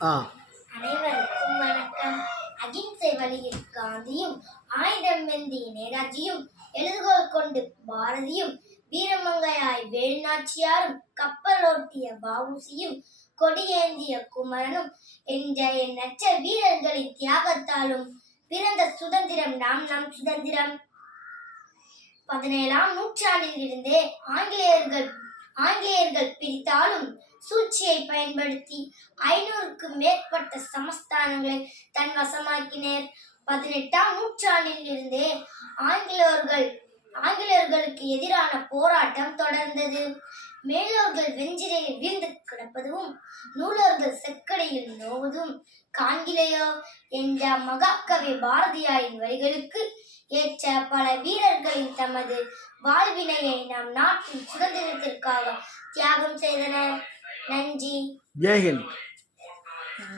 அனைவருக்கும் வணக்கம். அகிம்சை வழியில் காந்தியும் ஆயுதம் வெந்தி நேதாஜியும் எழுதுகோல் கொண்டு பாரதியும் வீரமங்கையாய் வேலுநாச்சியாரும் கப்பலோட்டிய பாபுசியும் கொடியேந்திய குமரனும் என்ற எண்ணற்ற வீரர்களின் தியாகத்தாலும் பிறந்த சுதந்திரம் நாம் நம் சுதந்திரம். பதினேழாம் நூற்றாண்டில் இருந்தே ஆங்கிலேயர்கள் ஆங்கிலேயர்கள் பிரித்தால் சூழ்ச்சியை பயன்படுத்தி ஐநூறுக்கும் மேற்பட்ட சமஸ்தானங்களை தன் வசமாக்கினர். பதினெட்டாம் நூற்றாண்டில் இருந்தே ஆங்கிலேயர்கள் ஆங்கிலேயர்களுக்கு எதிரான போராட்டம் தொடர்ந்தது. மேலோர்கள் வெஞ்சிரையில் வீழ்ந்து கிடப்பதும் நூலோர்கள் செக்கடையில் நோவதும் காண்கிலையோ? என்ற மகாகவி பாரதியாரின் வரிகளுக்கு ஏற்ற பல வீரர்களின் தமது வாழ்வினையை நம் நாட்டின் சுதந்திரத்திற்காக தியாகம் செய்தனர். நன்றி. ஜெய்ஹிந்த்